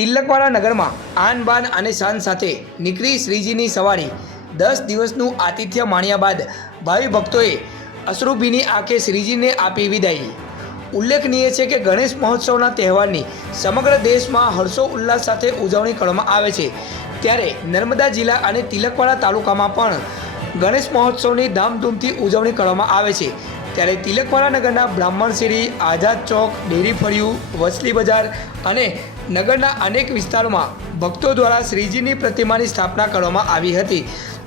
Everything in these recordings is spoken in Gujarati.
તિલકવાડા નગરમાં આન બાન અને શાન સાથે નીકળી શ્રીજીની સવારી 10 દિવસનું આતિથ્ય માણ્યા બાદ ભાવિ ભક્તોએ અશ્રુભીની આંખે શ્રીજીને આપી વિદાય। ઉલ્લેખનીય છે કે ગણેશ મહોત્સવના તહેવારની સમગ્ર દેશમાં હર્ષો ઉલ્લાસ સાથે ઉજવણી કરવામાં આવે છે, ત્યારે નર્મદા જિલ્લા અને તિલકવાડા તાલુકામાં પણ ગણેશ મહોત્સવની ધામધૂમથી ઉજવણી કરવામાં આવે છે। ત્યારે તિલકવાડા નગરના બ્રાહ્મણ શેરી, આઝાદ ચોક, ડેરી ફળિયું, વસલી બજાર અને નગરના અનેક વિસ્તારોમાં ભક્તો દ્વારા શ્રીજીની પ્રતિમાની સ્થાપના કરવામાં આવી હતી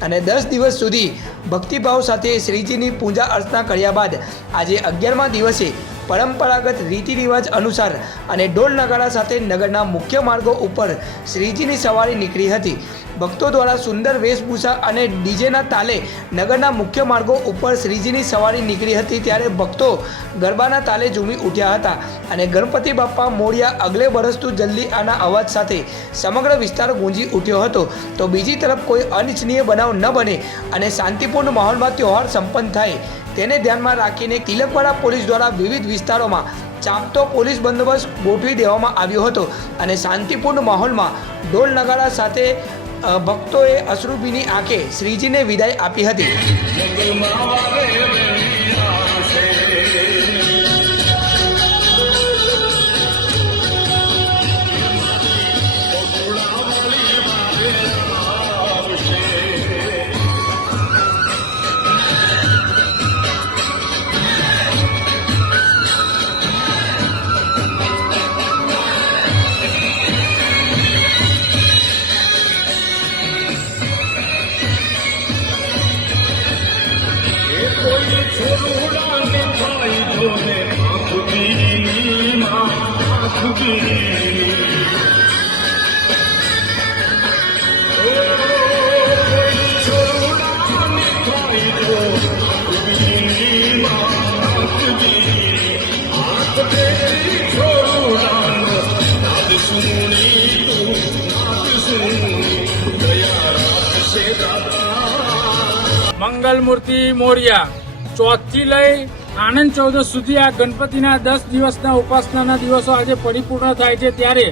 અને 10 દિવસ સુધી ભક્તિભાવ સાથે શ્રીજીની પૂજા અર્ચના કર્યા બાદ આજે 11મા દિવસે પરંપરાગત રીતિ રિવાજ અનુસાર અને ઢોલ નગારા સાથે નગરના મુખ્ય માર્ગો ઉપર શ્રીજીની સવારી નીકળી હતી। ભક્તો દ્વારા સુંદર વેશભૂષા અને ડીજેના તાલે નગરના મુખ્ય માર્ગો ઉપર શ્રીજીની સવારી નીકળી હતી, ત્યારે ભક્તો ગરબાના તાલે ઝૂમી ઉઠ્યા હતા અને ગણપતિ બાપ્પા મોરિયા અગલે બરસ તું જલ્દી આના અવાજ સાથે સમગ્ર વિસ્તાર ગુંજી ઉઠ્યો હતો। તો બીજી તરફ કોઈ અનિચ્છનીય બનાવ ન બને અને શાંતિપૂર્ણ માહોલમાં તહેવાર સંપન્ન થાય તેને ધ્યાનમાં રાખીને તિલકવાડા પોલીસ દ્વારા વિવિધ વિસ્તારોમાં ચાંપતો પોલીસ બંદોબસ્ત ગોઠવી દેવામાં આવ્યો હતો અને શાંતિપૂર્ણ માહોલમાં ઢોલ નગારા સાથે ભક્તોએ અશ્રુભીની આંખે શ્રીજીને વિદાય આપી હતી। મંગલ મૂર્તિ મોરિયા ચોથથી લઈ આનંદ ચૌદસ સુધી આ ગણપતિના 10 દિવસના ઉપાસનાના દિવસો આજે પરિપૂર્ણ થાય છે, ત્યારે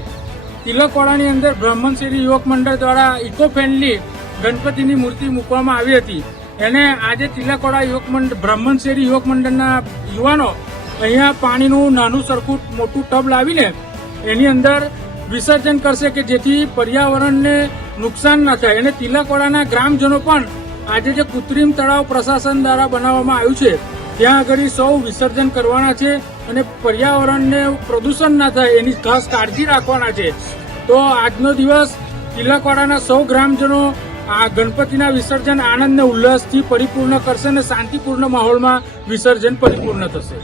તિલકવાડાની અંદર બ્રાહ્મણ શેરી યુવક મંડળ દ્વારા ઇકો ફ્રેન્ડલી ગણપતિની મૂર્તિ મૂકવામાં આવી હતી। એને આજે તિલકવાડા બ્રાહ્મણ શેરી યુવક મંડળના યુવાનો અહીંયા પાણીનું નાનું સરખું મોટું ટબ લાવીને એની અંદર વિસર્જન કરશે કે જેથી પર્યાવરણને નુકસાન ન થાય। અને તિલકવાડાના ગ્રામજનો પણ આજે જે કૃત્રિમ તળાવ પ્રશાસન દ્વારા બનાવવામાં આવ્યું છે ત્યાં આગળ સૌ વિસર્જન કરવાના છે અને પર્યાવરણને પ્રદૂષણ ના થાય એની ખાસ કાળજી રાખવાના છે। તો આજનો દિવસ તિલકવાડાના સૌ ગ્રામજનો આ ગણપતિના વિસર્જન આનંદ અને ઉલ્લાસથી પરિપૂર્ણ કરશે અને શાંતિપૂર્ણ માહોલમાં વિસર્જન પરિપૂર્ણ થશે।